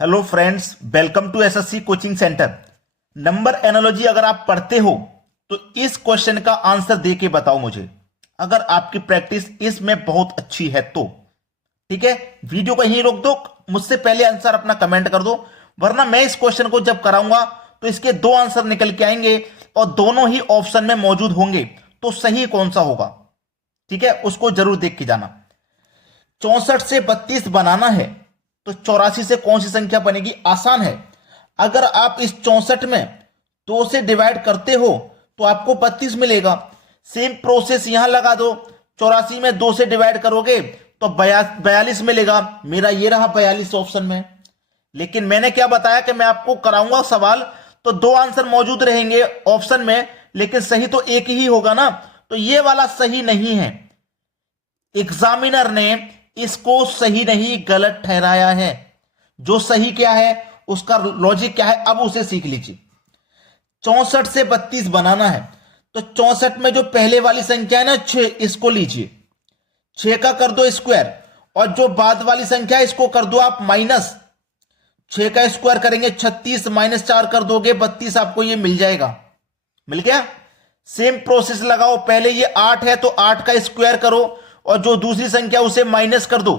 Hello friends, welcome to SSC coaching centre. Number analogy अगर आप पढ़ते हो तो इस क्वेश्चन का आंसर दे के बताओ मुझे, अगर आपकी प्रैक्टिस इसमें बहुत अच्छी है तो। ठीक है, वीडियो को यहीं रोक दो, मुझसे पहले आंसर अपना कमेंट कर दो, वरना मैं इस क्वेश्चन को जब कराऊंगा तो इसके दो आंसर निकल के आएंगे और दोनों ही ऑप्शन में मौजूद होंगे, तो सही कौन सा होगा। ठीक है, उसको जरूर देख के जाना। 64 से 32 बनाना है तो 84 से कौन सी संख्या बनेगी? आसान है। अगर आप इस 64 में 2 से डिवाइड करते हो तो आपको 32 मिलेगा। सेम प्रोसेस यहां लगा दो, 84 में 2 से डिवाइड करोगे तो 42 मिलेगा। मेरा ये रहा 42 ऑप्शन में। लेकिन मैंने क्या बताया कि मैं आपको कराऊंगा सवाल तो दो आंसर मौजूद रहेंगे ऑप्शन में, लेकिन सही तो एक ही होगा ना। तो ये वाला सही नहीं है, एग्जामिनर ने इसको सही नहीं गलत ठहराया है। जो सही क्या है, उसका लॉजिक क्या है, अब उसे सीख लीजिए। 64 से 32 बनाना है तो 64 में जो पहले वाली संख्या है ना 6, इसको लीजिए, 6 का कर दो स्क्वायर, और जो बाद वाली संख्या है इसको कर दो आप माइनस। 6 का स्क्वायर करेंगे 36, माइनस 4 कर दोगे 32, आपको ये मिल जाएगा। मिल गया। सेम प्रोसेस लगाओ, पहले ये 8 है तो 8 का स्क्वायर करो और जो दूसरी संख्या उसे माइनस कर दो।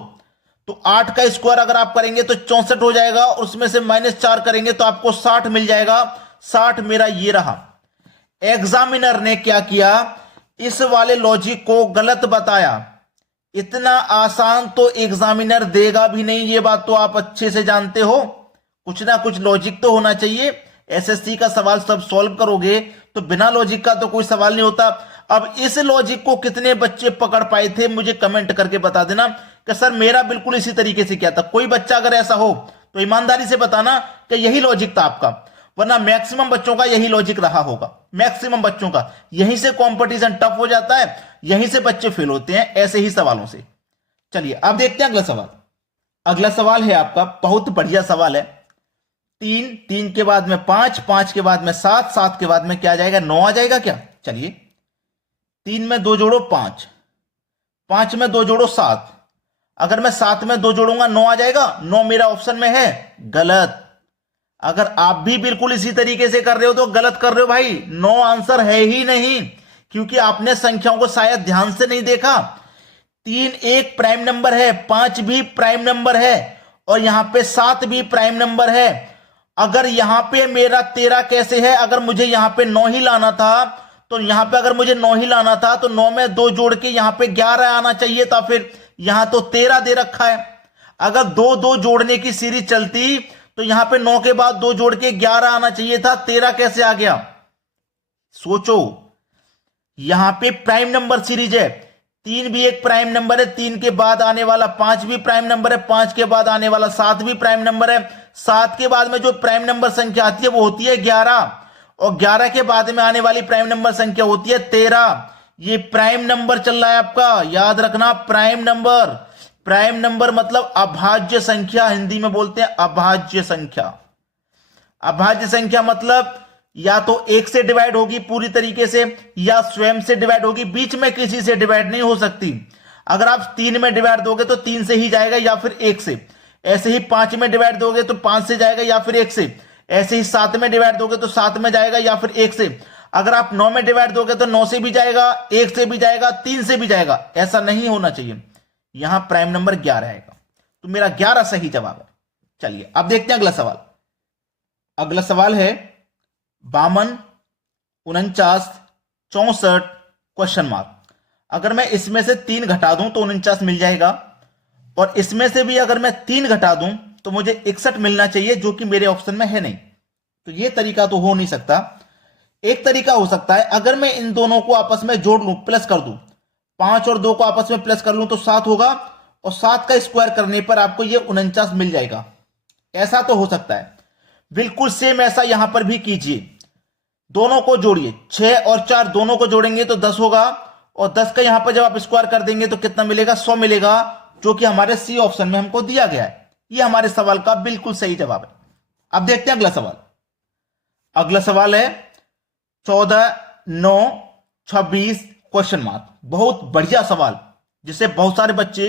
तो 8 का स्क्वायर अगर आप करेंगे तो 64 हो जाएगा, और उसमें से माइनस 4 करेंगे तो आपको 60 मिल जाएगा। 60 मेरा ये रहा। एग्जामिनर ने क्या किया, इस वाले लॉजिक को गलत बताया। इतना आसान तो एग्जामिनर देगा भी नहीं, ये बात तो आप अच्छे से जानते हो। कुछ ना कुछ लॉजिक तो होना चाहिए। एसएससी का सवाल सब सॉल्व करोगे तो बिना लॉजिक का तो कोई सवाल नहीं होता। अब इस लॉजिक को कितने बच्चे पकड़ पाए थे मुझे कमेंट करके बता देना कि सर मेरा बिल्कुल इसी तरीके से किया था। कोई बच्चा अगर ऐसा हो तो ईमानदारी से बताना कि यही लॉजिक था आपका, वरना मैक्सिमम बच्चों का यही लॉजिक रहा होगा। मैक्सिमम बच्चों का यहीं से कंपटीशन टफ हो जाता है, यहीं से बच्चे फेल होते हैं ऐसे ही सवालों से। चलिए अब देखते हैं अगला सवाल। अगला सवाल है आपका, बहुत बढ़िया सवाल है। 3, 3 के बाद में 5, 5 के बाद में 7, 7 के बाद में क्या आ जाएगा? 9 आ जाएगा क्या? चलिए, 3 में 2 जोड़ो 5, 5 में 2 जोड़ो 7, अगर मैं 7 में 2 जोड़ूंगा 9 आ जाएगा। 9 मेरा ऑप्शन में है, गलत। अगर आप भी बिल्कुल इसी तरीके से कर रहे हो तो गलत कर रहे हो भाई। 9 आंसर है ही नहीं, क्योंकि आपने संख्याओं को शायद ध्यान से नहीं देखा। 3 एक प्राइम नंबर है, 5 भी प्राइम नंबर है, और यहां पे 7 भी प्राइम नंबर है। अगर यहां पे मेरा 13 कैसे है, अगर मुझे यहां पे 9 ही लाना था तो यहां पे अगर मुझे 9 ही लाना था तो 9 में 2 जोड़ के यहां पे 11 आना चाहिए था। फिर यहां तो 13 दे रखा है। अगर 2 2 जोड़ने की सीरीज चलती तो यहां पे 9 के बाद 2 जोड़ के 11 आना चाहिए था। 13 कैसे आ गया? सोचो, यहां पे प्राइम नंबर सीरीज है। 3 भी एक प्राइम नंबर है, 3 के बाद आने वाला 5 भी प्राइम नंबर है, 5 के बाद आने वाला 7 भी प्राइम नंबर है, 7 के बाद में जो प्राइम नंबर संख्या आती है वो होती है 11, और 11 के बाद में आने वाली प्राइम नंबर संख्या होती है 13। ये प्राइम नंबर चल रहा है आपका, याद रखना। प्राइम नंबर, प्राइम नंबर मतलब अभाज्य संख्या, हिंदी में बोलते हैं अभाज्य संख्या। अभाज्य संख्या मतलब या तो 1 से डिवाइड होगी पूरी तरीके से, या स्वयं से डिवाइड होगी, बीच में किसी से डिवाइड नहीं हो सकती। अगर आप 3 में डिवाइड दोगे तो 3 से ही जाएगा या फिर 1 से। ऐसे ही 5 में डिवाइड दोगे तो 5 से जाएगा या फिर 1 से। ऐसे ही 7 में डिवाइड दोगे तो 7 में जाएगा या फिर 1 से। अगर आप 9 में डिवाइड दोगे तो 9 से भी जाएगा, 1 से भी जाएगा, 3 से भी जाएगा। ऐसा नहीं होना चाहिए। यहां प्राइम नंबर 11 आएगा, तो मेरा 11 सही जवाब है। चलिए अब देखते हैं अगला सवाल। अगला सवाल है 52, 49, 64 क्वेश्चन मार्क। अगर मैं इसमें से 3 घटा दूं तो 49 मिल जाएगा, और इसमें से भी अगर मैं 3 घटा दूं तो मुझे 61 मिलना चाहिए, जो कि मेरे ऑप्शन में है नहीं। तो यह तरीका तो हो नहीं सकता। एक तरीका हो सकता है, अगर मैं इन दोनों को आपस में जोड़ लूं, प्लस कर दूं, 5 और 2 को आपस में प्लस कर लूं तो 7 होगा, और 7 का स्क्वायर करने पर आपको यह 49 मिल जाएगा। ऐसा तो हो सकता है। बिल्कुल सेम ऐसा यहां पर भी कीजिए, दोनों को जोड़िए। 6 और 4 दोनों को जोड़ेंगे तो 10 होगा, और 10 का यहां पर जब आप स्क्वायर कर देंगे तो कितना मिलेगा? 100 मिलेगा, जो कि हमारे सी ऑप्शन में हमको दिया गया है। यह हमारे सवाल का बिल्कुल सही जवाब है। अब देखते हैं अगला सवाल। अगला सवाल है 14, 9, 26 क्वेश्चन मार्क। बहुत बढ़िया सवाल, जिसे बहुत सारे बच्चे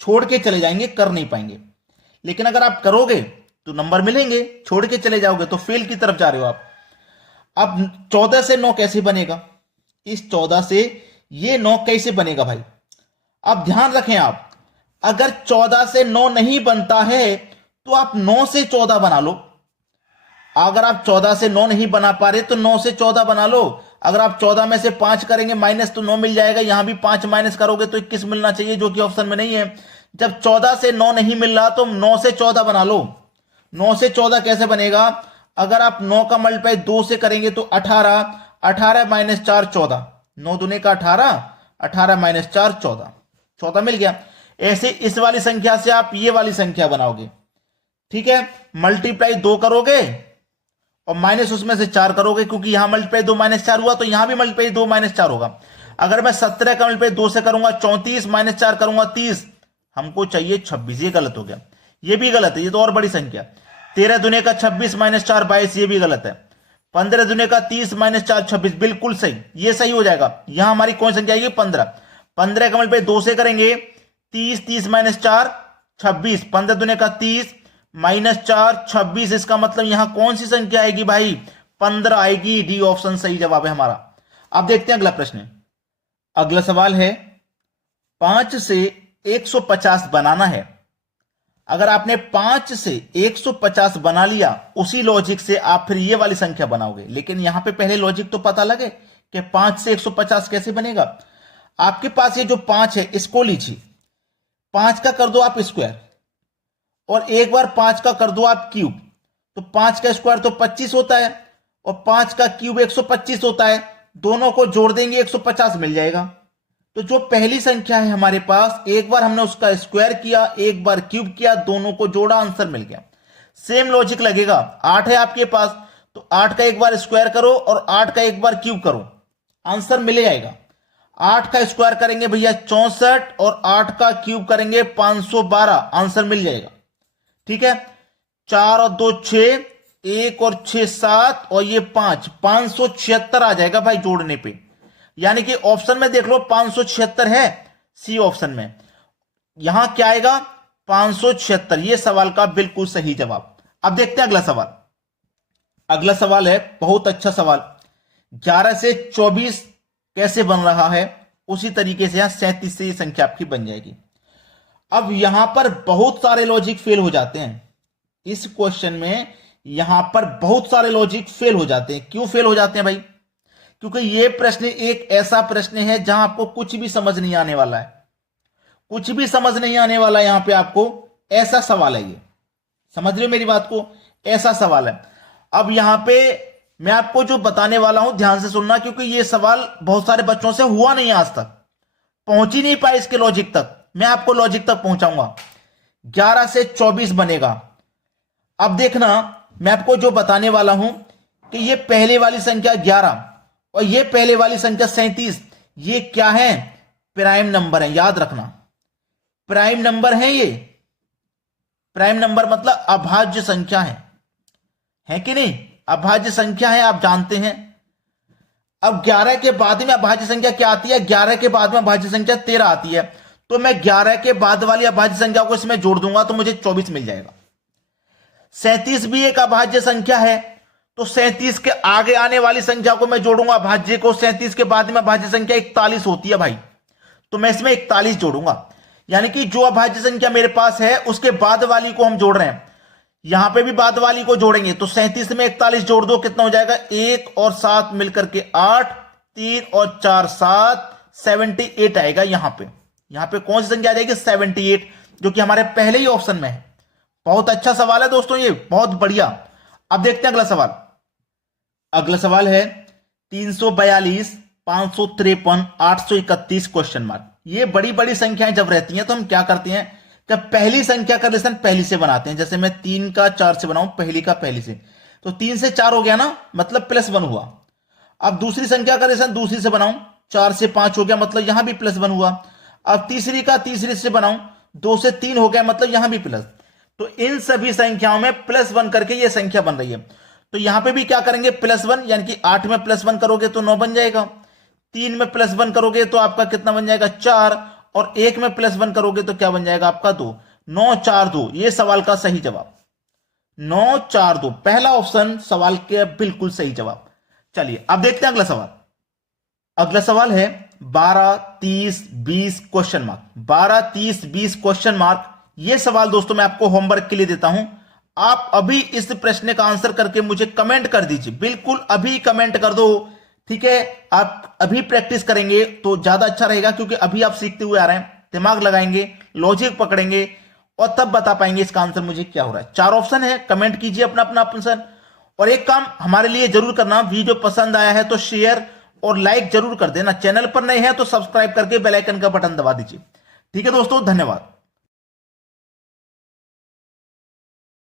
छोड़ के चले जाएंगे, कर नहीं पाएंगे। लेकिन अगर आप करोगे तो नंबर मिलेंगे, छोड़ के चले जाओगे तो फेल की तरफ जा रहे हो आप। अब 14 से 9 कैसे बनेगा, इस 14 से ये 9 कैसे बनेगा भाई। अब ध्यान रखें आप, अगर 14 से 9 नहीं बनता है तो आप 9 से 14 बना लो। अगर आप 14 से 9 नहीं बना पा रहे तो 9 से 14 बना लो। अगर आप 14 में से 5 करेंगे माइनस तो 9 मिल जाएगा, यहां भी 5 माइनस करोगे तो 21 मिलना चाहिए, जो कि ऑप्शन में नहीं है। जब 14 से 9 नहीं मिल रहा तो 9 से 14 बना लो। 9 से 14 कैसे बनेगा, अगर आप 9 का मल्टीप्लाई 2 से करेंगे तो 18, 18 माइनस 4 14, 9 दूने का 18, 18 माइनस 4 14, 14 मिल गया। ऐसे इस वाली संख्या से आप ये वाली संख्या बनाओगे, ठीक है। मल्टीप्लाई 2 करोगे और माइनस उसमें से 4 करोगे, क्योंकि यहां मल्टीप्लाई 2 माइनस 4 हुआ तो यहां भी मल्टीप्लाई 2 माइनस 4 होगा। अगर मैं 17 का मल्टीप्लाई 2 से करूंगा 34 माइनस 4 करूंगा 30, हमको चाहिए 26, ये गलत हो गया, ये भी गलत है, ये तो और बड़ी संख्या। 13 दुने का 26 माइनस 4 22, ये भी गलत है। 15 दुने का 30 माइनस 4 26, बिल्कुल सही, ये सही हो जाएगा। यहां हमारी कौन संख्या आएगी 15, 15 का मल्टीप्लाई 2 से करेंगे 30, 30 माइनस 4 26, 15 दुने का 30 माइनस 4 26, इसका मतलब यहां कौन सी संख्या आएगी भाई 15 आएगी। डी ऑप्शन सही जवाब है हमारा। अब देखते हैं अगला प्रश्न। अगला सवाल है 5 से 150 बनाना है। अगर आपने 5 से 150 बना लिया, उसी लॉजिक से आप फिर ये वाली संख्या बनाओगे, लेकिन यहां पे पहले लॉजिक तो पता लगे कि 5 से 150 कैसे बनेगा। आपके पास ये जो 5 है इसको लीजिए, 5 का कर दो आप स्क्वायर और एक बार 5 का कर दो आप क्यूब, तो 5 का स्क्वायर तो 25 होता है और 5 का क्यूब 125 होता है, दोनों को जोड़ देंगे 150 मिल जाएगा। तो जो पहली संख्या है हमारे पास, एक बार हमने उसका स्क्वायर किया, एक बार क्यूब किया, दोनों को जोड़ा, आंसर मिल गया। सेम लॉजिक लगेगा, 8 है आपके पास तो 8 का एक बार स्क्वायर करो और 8 का एक बार क्यूब करो, आंसर मिल जाएगा। 8 का स्क्वायर करेंगे भैया 64 और 8 का क्यूब करेंगे 512, आंसर मिल जाएगा, ठीक है। 4 और 2 6, 1 और 6 7 और ये 5, 576 आ जाएगा भाई जोड़ने पे। यानी कि ऑप्शन में देख लो 576 है, सी ऑप्शन में। यहां क्या आएगा 576, ये सवाल का बिल्कुल सही जवाब। अब देखते हैं अगला सवाल। अगला सवाल है बहुत अच्छा सवाल, 11 से 24 कैसे बन रहा है, उसी तरीके से यहां 37 से ये संख्या आपकी बन जाएगी। अब यहां पर बहुत सारे लॉजिक फेल हो जाते हैं इस क्वेश्चन में, यहां पर बहुत सारे लॉजिक फेल हो जाते हैं। क्यों फेल हो जाते हैं भाई, क्योंकि यह प्रश्न एक ऐसा प्रश्न है जहां आपको कुछ भी समझ नहीं आने वाला है, कुछ भी समझ नहीं आने वाला है। यहां पे आपको ऐसा सवाल है, ये समझ रहे हो मेरी बात को, ऐसा सवाल है। अब यहां पे मैं आपको जो बताने वाला हूं ध्यान से सुनना, क्योंकि यह सवाल बहुत सारे बच्चों से हुआ नहीं, आज तक पहुंच ही नहीं पाए इसके लॉजिक तक। मैं आपको लॉजिक तक पहुंचाऊंगा। 11 से 24 बनेगा। अब देखना, मैं आपको जो बताने वाला हूं कि ये पहले वाली संख्या 11 और ये पहले वाली संख्या 37, ये क्या है, प्राइम नंबर है, याद रखना प्राइम नंबर है। ये प्राइम नंबर मतलब अभाज्य संख्या है कि नहीं, अभाज्य संख्या है, आप जानते हैं। अब 11 के बाद में अभाज्य संख्या क्या आती है, 11 के बाद में अभाज्य संख्या 13 आती है, तो मैं 11 के बाद वाली अभाज्य संख्या को इसमें जोड़ दूंगा तो मुझे 24 मिल जाएगा। 37 भी एक अभाज्य संख्या है, तो 37 के आगे आने वाली संख्या को मैं जोड़ूंगा अभाज्य को। 37 के बाद में अभाज्य संख्या 41 होती है भाई, तो मैं इसमें 41 जोड़ूंगा। यानी कि जो अभाज्य संख्या मेरे पास है उसके बाद वाली को हम जोड़ रहे हैं, यहां पे भी बाद वाली को जोड़ेंगे, तो 37 में 41 जोड़ दो, कितना हो जाएगा 1 और 7 मिलकर के 8, 3 और 4 7, 78 आएगा। यहां पे कौन सी संख्या आ जाएगी 78, जो कि हमारे पहले ही ऑप्शन में है। बहुत अच्छा सवाल है दोस्तों, ये बहुत बढ़िया। अब देखते हैं अगला सवाल। अगला सवाल है 342, 553, 831 क्वेश्चन मार्क। ये बड़ी बड़ी संख्याएं जब रहती हैं तो हम क्या करते हैं कि पहली संख्या का रिलेशन पहली से बनाते हैं। जैसे मैं 3 का 4 से बनाऊं, पहली का पहली से, तो 3 से 4 हो गया ना, मतलब +1 हुआ। अब दूसरी संख्या का रिलेशन दूसरी से बनाऊं, 4 से 5 हो गया, मतलब यहां भी +1 हुआ। अब तीसरी का तीसरी से बनाऊं, 2 से 3 हो गया, मतलब यहां भी प्लस। तो इन सभी संख्याओं में +1 करके ये संख्या बन रही है। तो यहां पे भी क्या करेंगे +1, यानी कि 8 में +1 करोगे तो 9 बन जाएगा, 3 में +1 करोगे तो आपका कितना बन जाएगा 4, और 1 में +1 करोगे तो क्या बन जाएगा आपका 2, 9 4 2, ये सवाल का सही जवाब। 942 पहला ऑप्शन सवाल के बिल्कुल सही जवाब। चलिए अब देखते हैं अगला सवाल। अगला सवाल है 12, 30, 20 क्वेश्चन मार्क। 12, 30, 20 question mark. यह सवाल दोस्तों मैं आपको होमवर्क के लिए देता हूं। आप अभी इस प्रश्न का आंसर करके मुझे कमेंट कर दीजिए, बिल्कुल अभी कमेंट कर दो, ठीक है। आप अभी प्रैक्टिस करेंगे तो ज्यादा अच्छा रहेगा, क्योंकि अभी आप सीखते हुए आ रहे हैं, दिमाग लगाएंगे, लॉजिक पकड़ेंगे और तब बता पाएंगे इसका आंसर मुझे क्या हो रहा है। 4 ऑप्शन है, कमेंट कीजिए अपना अपना आंसर। और एक काम हमारे लिए जरूर करना, वीडियो पसंद आया है तो शेयर और लाइक जरूर कर देना। चैनल पर नए हैं तो सब्सक्राइब करके बेल आइकन का बटन दबा दीजिए। ठीक है दोस्तों, धन्यवाद।